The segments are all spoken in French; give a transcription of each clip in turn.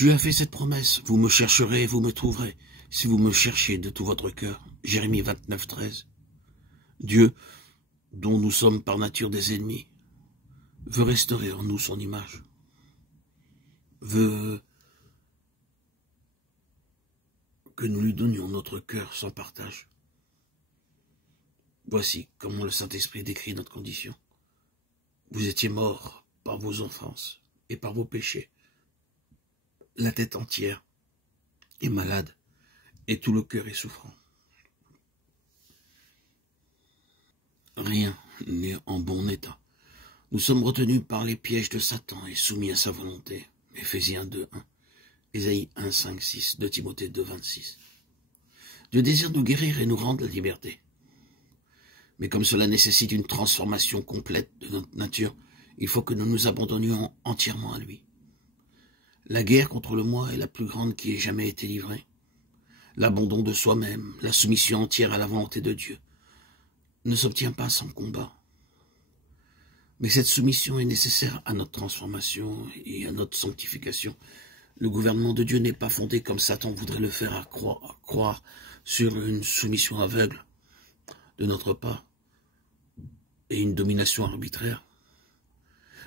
Dieu a fait cette promesse, vous me chercherez et vous me trouverez, si vous me cherchez de tout votre cœur. Jérémie 29, 13. Dieu, dont nous sommes par nature des ennemis, veut restaurer en nous son image, veut que nous lui donnions notre cœur sans partage. Voici comment le Saint-Esprit décrit notre condition. Vous étiez morts par vos offenses et par vos péchés. La tête entière est malade et tout le cœur est souffrant. Rien n'est en bon état. Nous sommes retenus par les pièges de Satan et soumis à sa volonté. Éphésiens 2, 1, Ésaïe 1, 5, 6, 2 Timothée 2, 26. Dieu désire nous guérir et nous rendre la liberté. Mais comme cela nécessite une transformation complète de notre nature, il faut que nous nous abandonnions entièrement à lui. La guerre contre le moi est la plus grande qui ait jamais été livrée. L'abandon de soi-même, la soumission entière à la volonté de Dieu, ne s'obtient pas sans combat. Mais cette soumission est nécessaire à notre transformation et à notre sanctification. Le gouvernement de Dieu n'est pas fondé comme Satan voudrait le faire à croire sur une soumission aveugle de notre part et une domination arbitraire.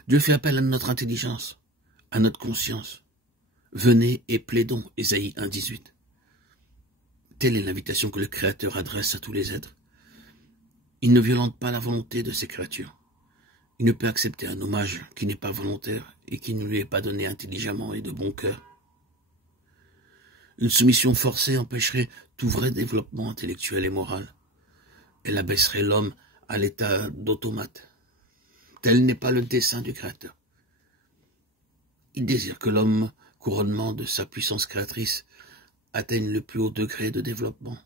Dieu fait appel à notre intelligence, à notre conscience. Venez et plaidons, Ésaïe 1, 18. Telle est l'invitation que le Créateur adresse à tous les êtres. Il ne violente pas la volonté de ses créatures. Il ne peut accepter un hommage qui n'est pas volontaire et qui ne lui est pas donné intelligemment et de bon cœur. Une soumission forcée empêcherait tout vrai développement intellectuel et moral. Elle abaisserait l'homme à l'état d'automate. Tel n'est pas le dessein du Créateur. Il désire que l'homme, couronnement de sa puissance créatrice, atteigne le plus haut degré de développement.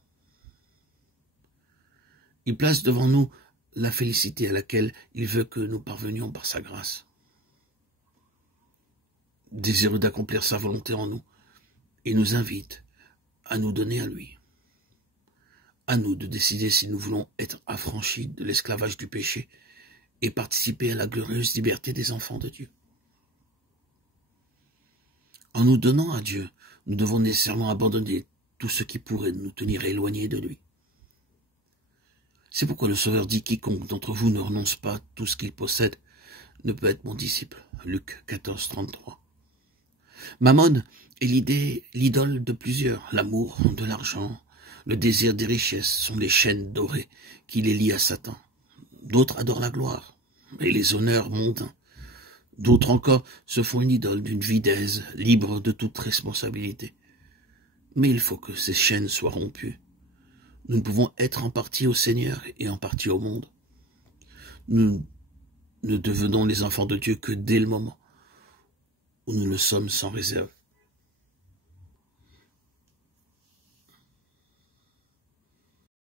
Il place devant nous la félicité à laquelle il veut que nous parvenions par sa grâce. Désireux d'accomplir sa volonté en nous, il nous invite à nous donner à lui. À nous de décider si nous voulons être affranchis de l'esclavage du péché et participer à la glorieuse liberté des enfants de Dieu. En nous donnant à Dieu, nous devons nécessairement abandonner tout ce qui pourrait nous tenir éloignés de lui. C'est pourquoi le Sauveur dit « Quiconque d'entre vous ne renonce pas à tout ce qu'il possède ne peut être mon disciple » Luc 14, 33. Mammon est l'idole de plusieurs. L'amour de l'argent, le désir des richesses sont les chaînes dorées qui les lient à Satan. D'autres adorent la gloire et les honneurs mondains. D'autres encore se font une idole d'une vie d'aise, libre de toute responsabilité. Mais il faut que ces chaînes soient rompues. Nous ne pouvons être en partie au Seigneur et en partie au monde. Nous ne devenons les enfants de Dieu que dès le moment où nous le sommes sans réserve.